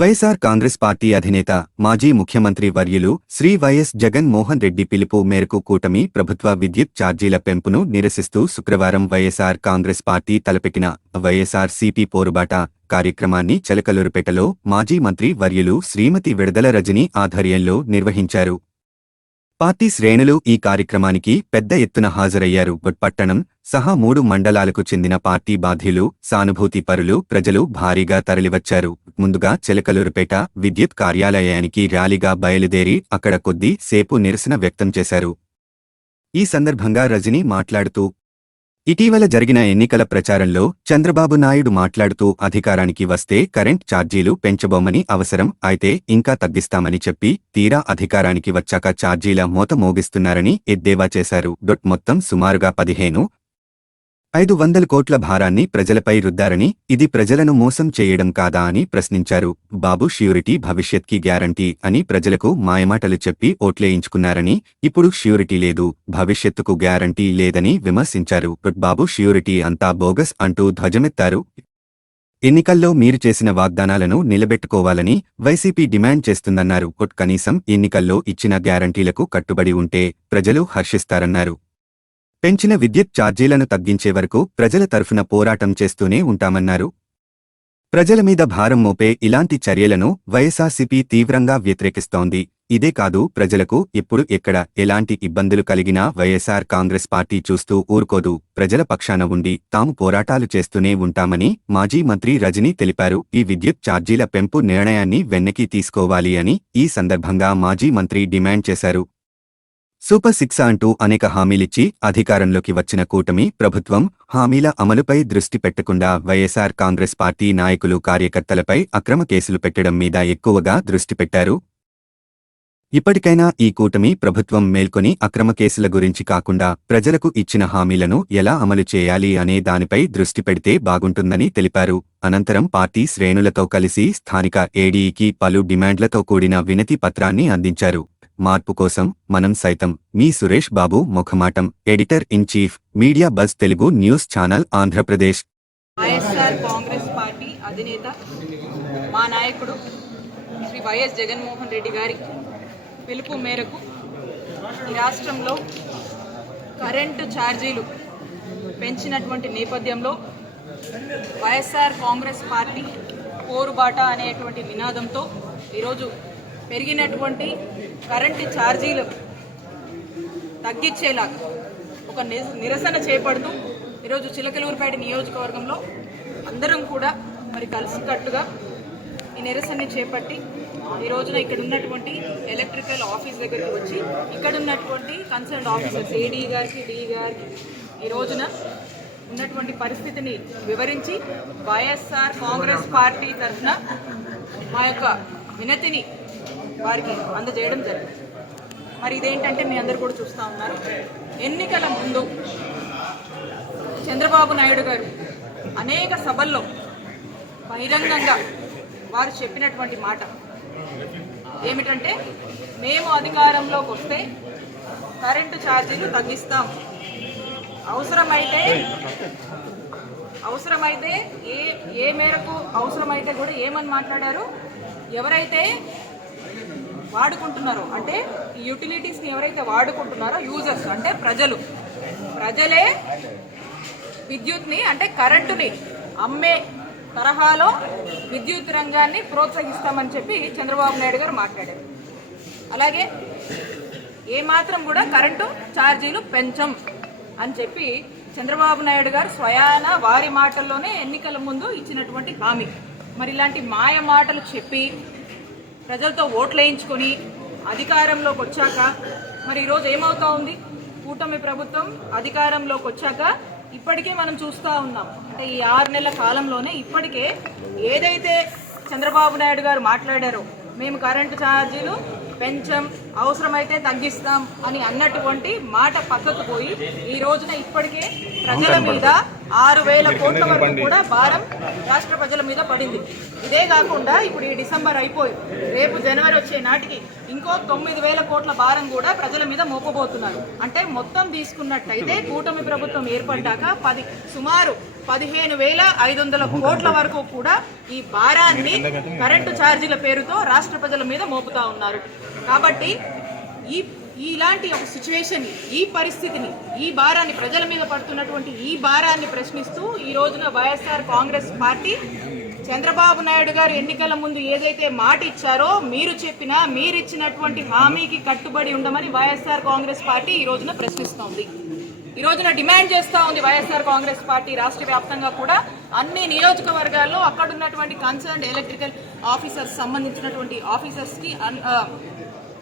YSR Congress party అధినేత మాజీ ముఖ్యమంత్రి వర్యులు శ్రీ వైఎస్ జగన్ మోహన్ రెడ్డి పిలుపు మేరకు కూటమి ప్రభుత్వ విద్యుత్ ఛార్జీల పెంపును నిరసిస్తూ శుక్రవారం వైఎస్ఆర్ కాంగ్రెస్ పార్టీ తలపెట్టిన వైఎస్ఆర్ సిపి పోరుబాట కార్యక్రమాన్ని చెలకలూరుపేటలో మాజీ మంత్రి వర్యులు శ్రీమతి విడదల రజని ఆధ్వర్యంలో నిర్వహించారు. పార్టీ శ్రేణులు ఈ కార్యక్రమానికి పెద్ద ఎత్తున హాజరయ్యారు. పట్టణం సహా మూడు మండలాలకు చెందిన పార్టీ బాధ్యులు సానుభూతి పరులు ప్రజలు భారీగా తరలివచ్చారు. ముందుగా చిలకలూరుపేట విద్యుత్ కార్యాలయానికి ర్యాలీగా బయలుదేరి అక్కడ కొద్ది సేపు నిరసన వ్యక్తం చేశారు. ఈ సందర్భంగా రజని మాట్లాడుతూ ఇటీవల జరిగిన ఎన్నికల ప్రచారంలో చంద్రబాబు నాయుడు మాట్లాడుతూ అధికారానికి వస్తే కరెంట్ ఛార్జీలు పెంచబోమని అవసరం అయితే ఇంకా తగ్గిస్తామని చెప్పి తీరా అధికారానికి వచ్చాక ఛార్జీల మోత మోగిస్తున్నారని ఎద్దేవా చేశారు. డొట్ మొత్తం సుమారుగా పదిహేను ఐదు వందల కోట్ల భారాన్ని ప్రజలపై రుద్దారని ఇది ప్రజలను మోసం చేయడం కాదా అని ప్రశ్నించారు. బాబు ష్యూరిటీ భవిష్యత్కి గ్యారంటీ అని ప్రజలకు మాయమాటలు చెప్పి ఓట్లేయించుకున్నారని ఇప్పుడు ష్యూరిటీ లేదు భవిష్యత్తుకు గ్యారంటీ లేదని విమర్శించారు. బాబు ష్యూరిటీ అంతా బోగస్ అంటూ ధ్వజమెత్తారు. ఎన్నికల్లో మీరు చేసిన వాగ్దానాలను నిలబెట్టుకోవాలని వైసీపీ డిమాండ్ చేస్తుందన్నారు. కనీసం ఎన్నికల్లో ఇచ్చిన గ్యారంటీలకు కట్టుబడి ఉంటే ప్రజలు హర్షిస్తారన్నారు. పెంచిన విద్యుత్ ఛార్జీలను తగ్గించే వరకు ప్రజల తరఫున పోరాటం చేస్తూనే ఉంటామన్నారు. ప్రజల మీద భారం మోపే ఇలాంటి చర్యలను వైఎస్ఆర్సీపీ తీవ్రంగా వ్యతిరేకిస్తోంది. ఇదే కాదు ప్రజలకు ఎప్పుడు ఎక్కడ ఎలాంటి ఇబ్బందులు కలిగినా వైఎస్ఆర్ కాంగ్రెస్ పార్టీ చూస్తూ ఊరుకోదు. ప్రజల పక్షాన ఉండి తాము పోరాటాలు చేస్తూనే ఉంటామని మాజీ మంత్రి రజనీ తెలిపారు. ఈ విద్యుత్ ఛార్జీల పెంపు నిర్ణయాన్ని వెన్నెకి తీసుకోవాలి అని ఈ సందర్భంగా మాజీ మంత్రి డిమాండ్ చేశారు. సూపర్ సిక్స్ అంటూ అనేక హామీలిచ్చి అధికారంలోకి వచ్చిన కూటమి ప్రభుత్వం హామీల అమలుపై దృష్టి పెట్టకుండా వైఎస్ఆర్ కాంగ్రెస్ పార్టీ నాయకులు కార్యకర్తలపై అక్రమ కేసులు పెట్టడం మీద ఎక్కువగా దృష్టి పెట్టారు. ఇప్పటికైనా ఈ కూటమి ప్రభుత్వం మేల్కొని అక్రమ కేసుల గురించి కాకుండా ప్రజలకు ఇచ్చిన హామీలను ఎలా అమలు చేయాలి అనే దానిపై దృష్టి పెడితే బాగుంటుందని తెలిపారు. అనంతరం పార్టీ శ్రేణులతో కలిసి స్థానిక ఏడీఈకి పలు డిమాండ్లతో కూడిన వినతి పత్రాన్ని అందించారు. మార్పు కోసం మనం సైతం మీ Suresh Babu Mukhamatam editor in chief media buzz Telugu news channel Andhra Pradesh. YSR Congress party అధినేత మా నాయకుడు శ్రీ వైఎస్ జగన్మోహన్ రెడ్డి గారి పిలుపు మేరకు ఈ రాష్ట్రంలో కరెంటు ఛార్జీలు పెంచినటువంటి నేపథ్యంలో వైఎస్ఆర్ కాంగ్రెస్ పార్టీ పోరుబాట అనేటువంటి నినాదంతో ఈరోజు పెరిగినటువంటి కరెంటు ఛార్జీలు తగ్గించేలాగా ఒక నిరసన చేపడుతూ ఈరోజు చిలకలూరుపేట నియోజకవర్గంలో అందరం కూడా మరి కలిసికట్టుగా ఈ నిరసనని చేపట్టి ఈ రోజున ఇక్కడ ఉన్నటువంటి ఎలక్ట్రికల్ ఆఫీస్ దగ్గరికి వచ్చి ఇక్కడ ఉన్నటువంటి కన్సర్న్ ఆఫీసర్స్ ఏడీ గారికి డి గారికి ఈ రోజున ఉన్నటువంటి పరిస్థితిని వివరించి వైఎస్ఆర్ కాంగ్రెస్ పార్టీ తరఫున మా యొక్క వినతిని వారికి అందజేయడం జరిగింది. మరి ఇదేంటంటే మీ అందరు కూడా చూస్తూ ఉన్నారు. ఎన్నికల ముందు చంద్రబాబు నాయుడు గారు అనేక సభల్లో బహిరంగంగా వారు చెప్పినటువంటి మాట ఏమిటంటే మేము అధికారంలోకి వస్తే కరెంటు ఛార్జీలు తగ్గిస్తాం. అవసరమైతే అవసరమైతే ఏ ఏ మేరకు అవసరమైతే కూడా ఏమని మాట్లాడారు? ఎవరైతే వాడుకుంటున్నారో. అంటే యూటిలిటీస్ని ఎవరైతే వాడుకుంటున్నారో యూజర్స్ అంటే ప్రజలు. ప్రజలే విద్యుత్ని అంటే కరెంటుని అమ్మే తరహాలో విద్యుత్ రంగాన్ని ప్రోత్సహిస్తామని చెప్పి చంద్రబాబు నాయుడు గారు మాట్లాడారు. అలాగే ఏమాత్రం కూడా కరెంటు ఛార్జీలు పెంచం అని చెప్పి చంద్రబాబు నాయుడు గారు స్వయాన వారి మాటల్లోనే ఎన్నికల ముందు ఇచ్చినటువంటి హామీ. మరి ఇలాంటి మాయ మాటలు చెప్పి ప్రజలతో ఓట్లు వేయించుకొని అధికారంలోకి వచ్చాక మరి ఈరోజు ఏమవుతా ఉంది? కూటమి ప్రభుత్వం అధికారంలోకి వచ్చాక ఇప్పటికే మనం చూస్తూ ఉన్నాం. అంటే ఈ ఆరు నెలల కాలంలోనే ఇప్పటికే ఏదైతే చంద్రబాబు నాయుడు గారు మాట్లాడారో మేము కరెంటు ఛార్జీలు పెంచం అవసరమైతే తగ్గిస్తాం అని అన్నటువంటి మాట పక్కకు పోయి ఈ రోజున ఇప్పటికే ప్రజల మీద ఆరు వేల కోట్ల వరకు కూడా భారం రాష్ట్ర ప్రజల మీద పడింది. ఇదే కాకుండా ఇప్పుడు ఈ డిసెంబర్ అయిపోయి రేపు జనవరి వచ్చే నాటికి ఇంకో తొమ్మిది వేల కోట్ల భారం కూడా ప్రజల మీద మోపబోతున్నారు. అంటే మొత్తం తీసుకున్నట్టయితే కూటమి ప్రభుత్వం ఏర్పడ్డాక పది సుమారు పదిహేను వేల ఐదు వందల కోట్ల వరకు కూడా ఈ భారాన్ని కరెంటు ఛార్జీల పేరుతో రాష్ట్ర ప్రజల మీద మోపుతా ఉన్నారు. కాబట్టి ఈ ఇలాంటి ఒక సిచ్యువేషన్ ఈ పరిస్థితిని ఈ భారాన్ని ప్రజల మీద పడుతున్నటువంటి ఈ భారాన్ని ప్రశ్నిస్తూ ఈ రోజున YSR Congress party Chandrababu Naidu గారు ఎన్నికల ముందు ఏదైతే మాట ఇచ్చారో మీరు చెప్పినా మీరిచ్చినటువంటి హామీకి కట్టుబడి ఉండమని వైఎస్ఆర్ కాంగ్రెస్ పార్టీ ఈ రోజున ప్రశ్నిస్తోంది. ఈ రోజున డిమాండ్ చేస్తూ ఉంది వైఎస్ఆర్ కాంగ్రెస్ పార్టీ రాష్ట్ర వ్యాప్తంగా కూడా. అన్ని నియోజకవర్గాల్లో అక్కడ ఉన్నటువంటి కన్సర్న్ ఎలక్ట్రికల్ ఆఫీసర్స్ సంబంధించినటువంటి ఆఫీసర్స్కి అన్-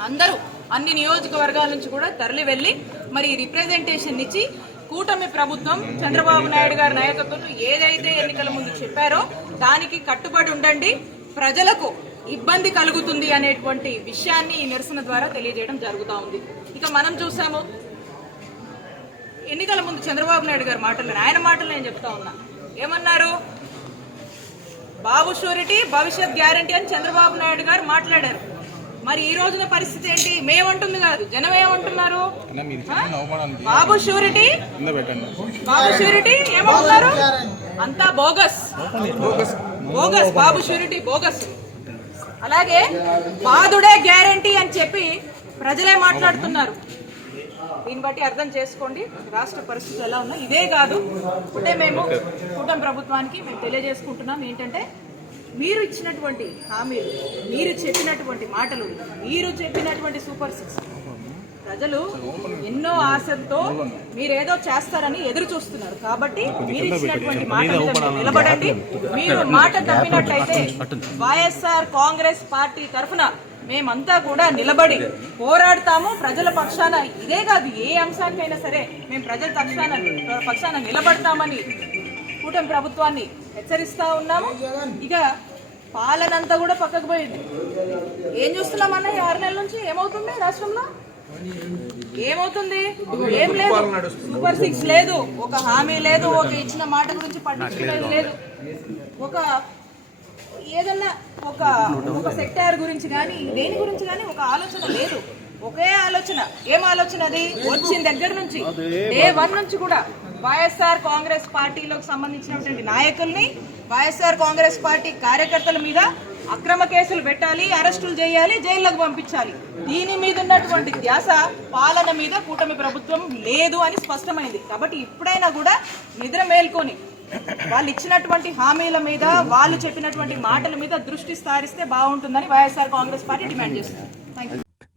అందరూ అన్ని నియోజకవర్గాల నుంచి కూడా తరలి వెళ్ళి మరి రిప్రజెంటేషన్ ఇచ్చి కూటమి ప్రభుత్వం చంద్రబాబు నాయుడు గారి నాయకత్వంలో ఏదైతే ఎన్నికల ముందు చెప్పారో దానికి కట్టుబడి ఉండండి. ప్రజలకు ఇబ్బంది కలుగుతుంది అనేటువంటి విషయాన్ని ఈ నిరసన ద్వారా తెలియజేయడం జరుగుతూ ఉంది. ఇక మనం చూసాము ఎన్నికల ముందు చంద్రబాబు నాయుడు గారి మాటలు ఆయన మాటలు నేను చెప్తా ఉన్నా. ఏమన్నారు? బాబు షూరిటీ భవిష్యత్ గ్యారంటీ అని చంద్రబాబు నాయుడు గారు మాట్లాడారు. మరి ఈ రోజున పరిస్థితి ఏంటి? మేమంటుంది కాదు. జనం ఏమంటున్నారు? బాబు షూరిటీ? బాబు షూరిటీ? ఏమంటున్నారు? అంతా bogus. Bogus. Babu surety bogus. అలాగే బాధుడే గ్యారంటీ అని చెప్పి ప్రజలే మాట్లాడుతున్నారు. దీన్ని బట్టి అర్థం చేసుకోండి. రాష్ట్ర పరిస్థితులు ఎలా ఉన్నాయి ఇదే కాదు. అంటే మేము కూటమి ప్రభుత్వానికి మేము తెలియజేసుకుంటున్నాం. ఏంటంటే మీరు ఇచ్చినటువంటి హామీలు మీరు చెప్పినటువంటి మాటలు మీరు చెప్పినటువంటి సూపర్ సిక్స్ ప్రజలు ఎన్నో ఆశలతో మీరేదో చేస్తారని ఎదురు చూస్తున్నారు. కాబట్టి మీరు ఇచ్చినటువంటి మాట మీద మీరు నిలబడండి. మీరు మాట తప్పినట్లయితే వైఎస్ఆర్ కాంగ్రెస్ పార్టీ తరఫున మేమంతా కూడా నిలబడి పోరాడతాము. ప్రజల పక్షాన ఇదే కాదు ఏ అంశానికైనా సరే మేము ప్రజల పక్షాన పక్షాన నిలబడతామని కూటమి ప్రభుత్వాన్ని హెచ్చరిస్తా ఉన్నాము. ఇక పాలనంతా కూడా పక్కకు పోయింది. ఏం చూస్తున్నామన్న ఈ ఆరు నెలల నుంచి? ఏమవుతుంది రాష్ట్రంలో? ఏమవుతుంది? ఏం లేదు. సూపర్ సిక్స్ లేదు. ఒక హామీ లేదు. ఒక ఇచ్చిన మాట గురించి పట్టించుకునేది లేదు. ఒక ఏదన్నా ఒక ఒక సెక్టార్ గురించి కానీ దేని గురించి కానీ ఒక ఆలోచన లేదు. ఒకే ఆలోచన. ఏం ఆలోచన అది? వచ్చిన దగ్గర నుంచి. డే వన్ నుంచి కూడా వైఎస్ఆర్ కాంగ్రెస్ పార్టీలోకి సంబంధించినటువంటి నాయకుల్ని వైఎస్ఆర్ కాంగ్రెస్ పార్టీ కార్యకర్తల మీద అక్రమ కేసులు పెట్టాలి అరెస్టులు చేయాలి జైల్లోకి పంపించాలి. దీని మీద ఉన్నటువంటి ధ్యాస పాలన మీద కూటమి ప్రభుత్వం లేదు అని స్పష్టమైంది. కాబట్టి ఇప్పుడైనా కూడా నిద్ర మేల్కొని వాళ్ళు ఇచ్చినటువంటి హామీల మీద వాళ్ళు చెప్పినటువంటి మాటల మీద దృష్టి సారిస్తే బాగుంటుందని వైఎస్ఆర్ కాంగ్రెస్ పార్టీ డిమాండ్ చేస్తుంది. Thank you